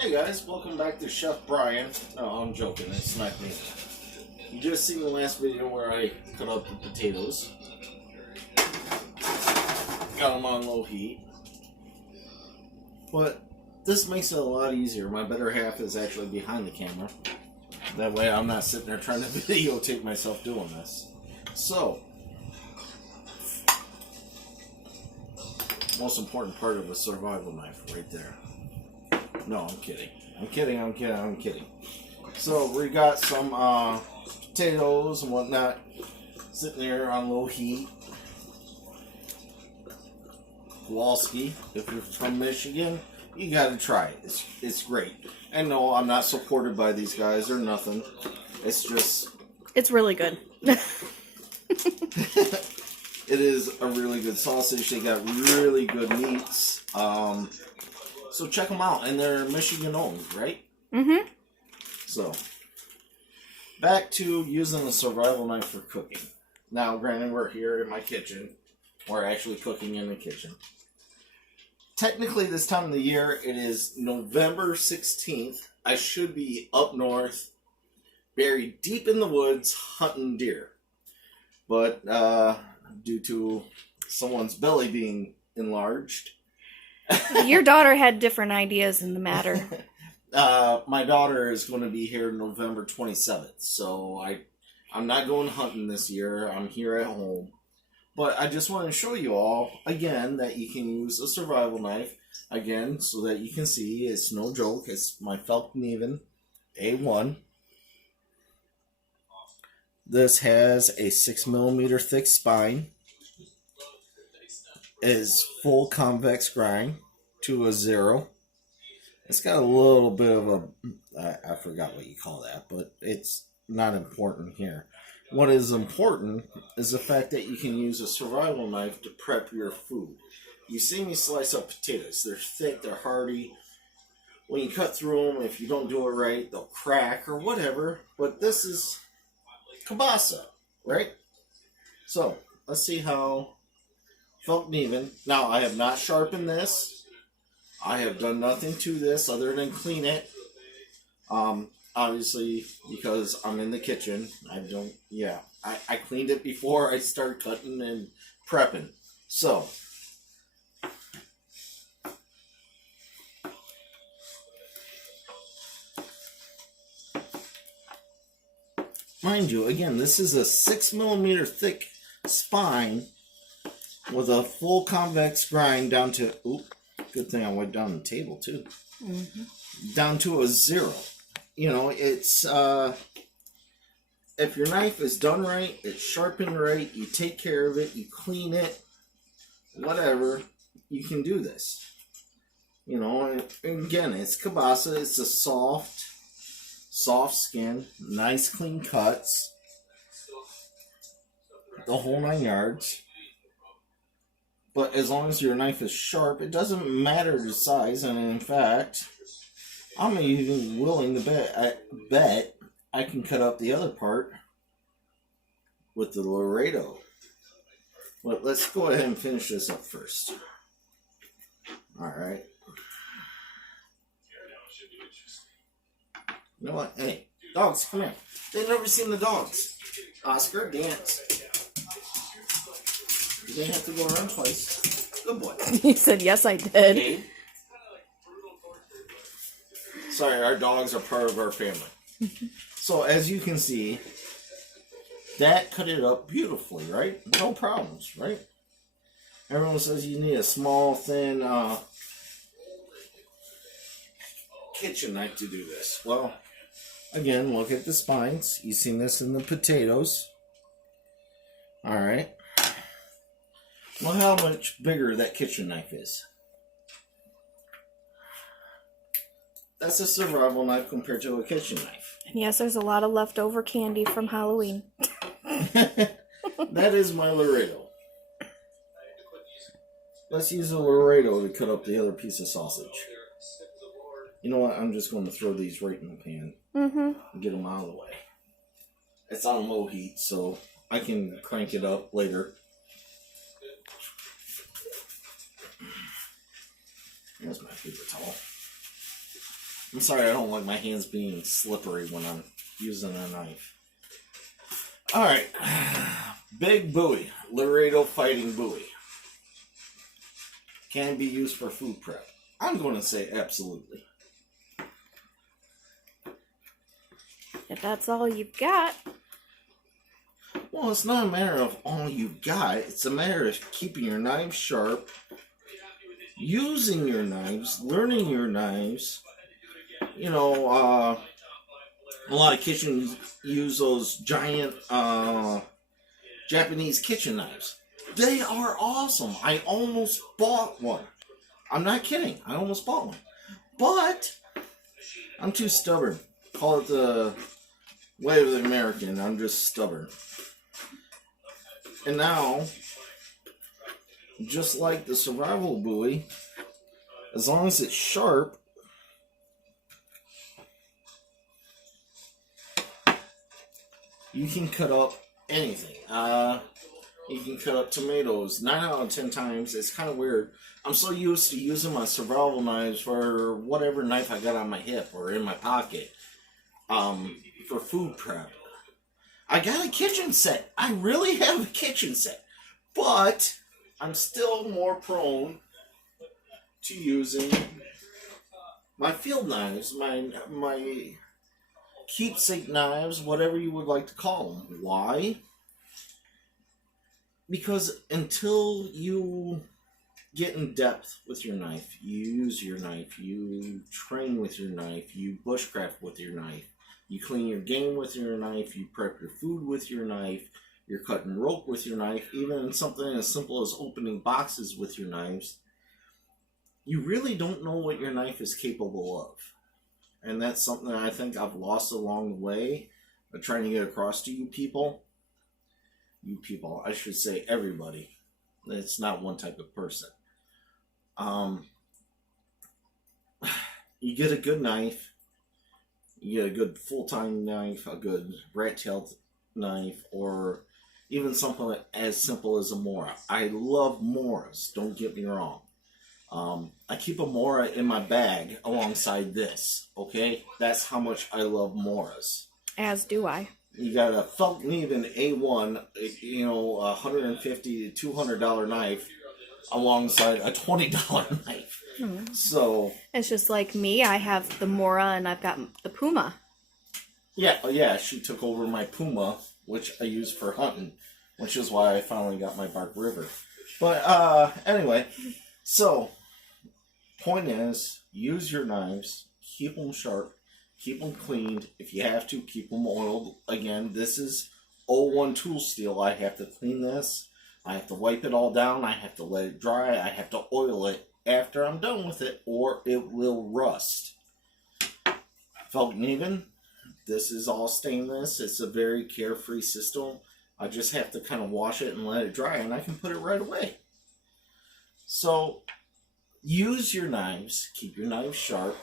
Hey guys, welcome back to Chef Brian. No, I'm joking, it's not me. You just seen the last video where I cut up the potatoes. Got them on low heat. But this makes it a lot easier. My better half is actually behind the camera. That way I'm not sitting there trying to videotape myself doing this. So, most important part of a survival knife right there. No, I'm kidding. I'm kidding. So we got some potatoes and whatnot sitting there on low heat. Kowalski, if you're from Michigan, you gotta try it. It's great. And no, I'm not supported by these guys or nothing. It's just... It's really good. It is a really good sausage. They got really good meats. So check them out. And they're Michigan owned, right? Mm-hmm. So, back to using a survival knife for cooking. Now, granted, we're here in my kitchen. We're actually cooking in the kitchen. Technically, this time of the year, it is November 16th. I should be up north, buried deep in the woods, hunting deer. But, due to someone's belly being enlarged... Your daughter had different ideas in the matter. My daughter is going to be here November 27th, so I'm not going hunting this year. I'm here at home. But I just want to show you all, again, that you can use a survival knife, again, so that you can see it's no joke. It's my Felkneven A1. This has a 6mm thick spine. Is full convex grind to a 0. It's got a little bit of a, I forgot what you call that, but it's not important here. What is important is the fact that you can use a survival knife to prep your food. You see me slice up potatoes. They're thick, they're hearty. When you cut through them, if you don't do it right, they'll crack or whatever. But this is kielbasa, right? So, let's see how... Felkneven. Now, I have not sharpened this. I have done nothing to this other than clean it. Obviously, because I'm in the kitchen, I cleaned it before I start cutting and prepping. So, mind you, again, this is a 6mm thick spine with a full convex grind down to, good thing I went down the table too. Mm-hmm. Down to a 0. You know, it's, if your knife is done right, it's sharpened right, you take care of it, you clean it, whatever, you can do this. You know, and again, it's kielbasa, it's a soft skin, nice clean cuts, the whole 9 yards. But as long as your knife is sharp, it doesn't matter the size. And in fact, I'm even willing to bet I can cut up the other part with the Laredo. But let's go ahead and finish this up first. Alright. You know what? Hey, dogs, come here. They've never seen the dogs. Oscar, dance. You didn't have to go around twice. Good boy. You said yes, I did. Okay. Sorry, our dogs are part of our family. So, as you can see, that cut it up beautifully, right? No problems, right? Everyone says you need a small, thin kitchen knife to do this. Well, again, look at the spines. You've seen this in the potatoes. Alright. Well, how much bigger that kitchen knife is. That's a survival knife compared to a kitchen knife. And yes, there's a lot of leftover candy from Halloween. That is my Laredo. Let's use the Laredo to cut up the other piece of sausage. You know what? I'm just going to throw these right in the pan. And get them out of the way. It's on low heat, so I can crank it up later. That's my paper towel. I'm sorry, I don't like my hands being slippery when I'm using a knife. Alright. Big Bowie. Laredo Fighting Bowie. Can be used for food prep. I'm going to say absolutely. If that's all you've got. Well, it's not a matter of all you got. It's a matter of keeping your knives sharp, using your knives, learning your knives. You know, a lot of kitchens use those giant Japanese kitchen knives. They are awesome. I almost bought one. I'm not kidding. I almost bought one. But I'm too stubborn. Call it the way of the American. I'm just stubborn. And now, just like the survival Bowie, as long as it's sharp, you can cut up anything. You can cut up tomatoes. 9 out of 10 times, it's kind of weird. I'm so used to using my survival knives for whatever knife I got on my hip or in my pocket for food prep. I got a kitchen set. I really have a kitchen set. But I'm still more prone to using my field knives, my keepsake knives, whatever you would like to call them. Why? Because until you get in depth with your knife, you use your knife, you train with your knife, you bushcraft with your knife, you clean your game with your knife, you prep your food with your knife, you're cutting rope with your knife, even something as simple as opening boxes with your knives, you really don't know what your knife is capable of. And that's something that I think I've lost along the way of trying to get across to you people. You people, I should say everybody. It's not one type of person. You get a good knife, you get a good full-time knife, a good rat-tailed knife, or even something as simple as a Mora. I love Moras, don't get me wrong. I keep a Mora in my bag alongside this, okay? That's how much I love Moras. As do I. You got a Felt Needed A1, you know, $150 to $200 knife alongside a $20 knife. So it's just like me. I have the Mora and I've got the Puma. yeah, she took over my Puma, which I use for hunting, which is why I finally got my Bark River. But anyway, so point is, use your knives, keep them sharp, keep them cleaned. If you have to, keep them oiled. Again, this is 01 tool steel. I have to clean this. I have to wipe it all down. I have to let it dry. I have to oil it after I'm done with it, or it will rust. Felt Needed. This is all stainless. It's a very carefree system. I just have to kind of wash it and let it dry, and I can put it right away. So, use your knives. Keep your knives sharp.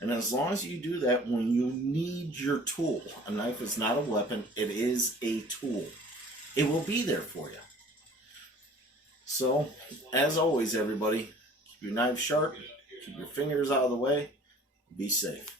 And as long as you do that, when you need your tool, a knife is not a weapon, it is a tool. It will be there for you. So, as always, everybody, keep your knives sharp, keep your fingers out of the way, be safe.